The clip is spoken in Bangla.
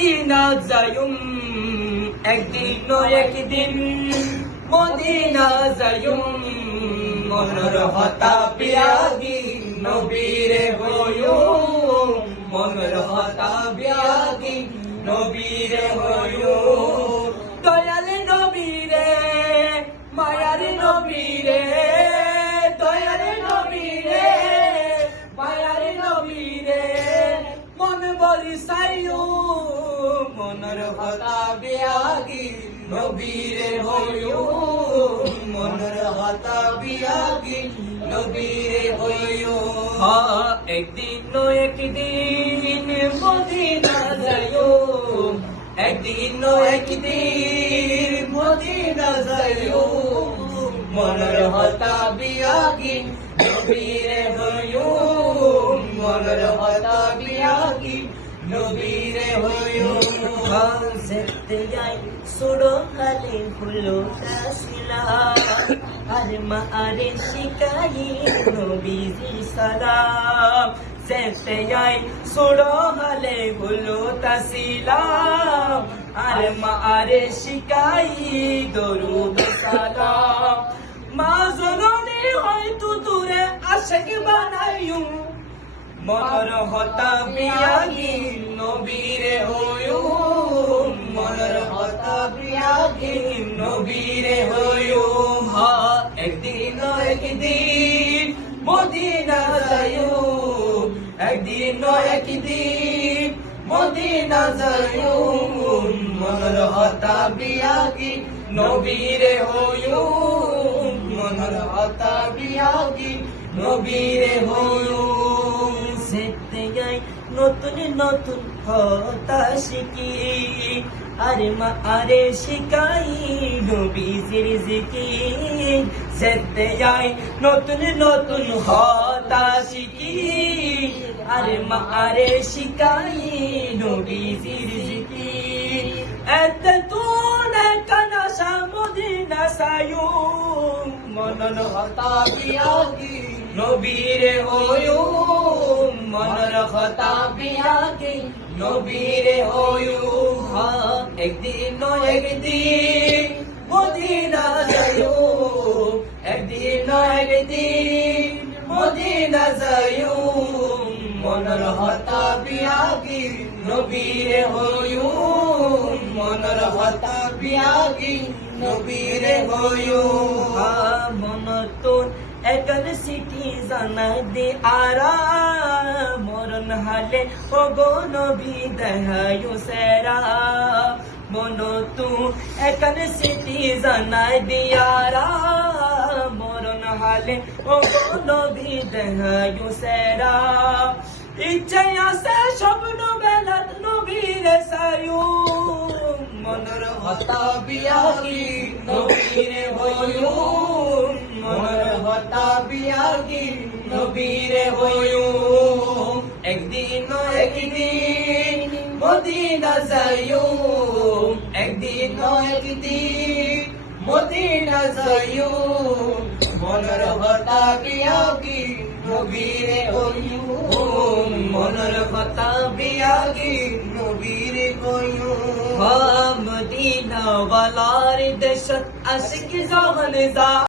মদিনা যায়ুম একদিন মদিনা যায়ুম মনের হতা বিয়াগি নবীরে হইয়ুম মনের হতা বিয়াগি নবীরে হইয়ুম দয়াল নবীরে মায়ার নবীরে দয়াল নবীরে মায়ার নবীরে মন বলি সাইয়ু মনের হতা বিয়াগি নবীরে হইয়ু মনের হতা বিয়াগি নবীরে হইয়ু একদিন মদিনা যাইয়ু একদিন মদিনা যাইয়ু মনের হতা বিয়াগি নবীরে হইয়ু মনের হতা বিয়াগি নবীরে হইয়ু যেতে যাই সুড়ো কালে হলো কাশিলা আর মা আরে শিকাই নবীজি সালাম যেতে যাই সুড়ো কালে হলো তাসিলাম আর মা আরে শিকাই দরুদ সালাম মা জননী হয়তো দূরে আশিক বানাইয়ু মনের হতা বিয়াগি নবীরে হইয়ু মনের হতা বিয়াগি নবীরে হইয়ু একদিন মদিনা যাইয়ু একদিন মদিনা যাইয়ু মনের হতা বিয়াগি নবীরে হইয়ু মনের হতা বিয়াগি নবীরে হইয়ু যেতে যাই নতুন নতুন কথা শিখি আরে মা আরে শিখাই নবীজির জিকির যেতে যাই নতুন নতুন কথা শিখি আরে মা আরে শিখাই নবীজির জিকির এতে তুন কানাশা মদিনা সায়ু মনন হতা বিয়াগি নবীরে হইয়ু মনের হতা বিয়াগি নবীরে হইয়ু একদিন মদিনা যাইয়ু একদিন মদিনা যাইয়ু মনের হতা বিয়াগি নবীরে হইয়ু মনের হতা বিয়াগি নবীরে হইয়ু মন তোর একন সিটি জানাই দে আরা মরণ হালে ও গো নবী দেহায়ু সেরা মন তু একন সিটি জানাই দিয়ারা মরণ হালে ও গো নবী দেহায়ু সেরা ইচ্ছে আছে স্বপ্ন বেলাত নবীরে সায়ু মনের হতা বিয়াগি নবীরে হইয়ু মনের হতা বিয়াগি নবীরে হইয়ু একদিন মদিনা যাইয়ু একদিন মদিনা যাইয়ু মনের হতা বিয়াগি নবীরে হইয়ু মনের হতা বিয়াগি নবীরে হইয়ু মদিনা ওয়ালার দেশত আশিক জাহান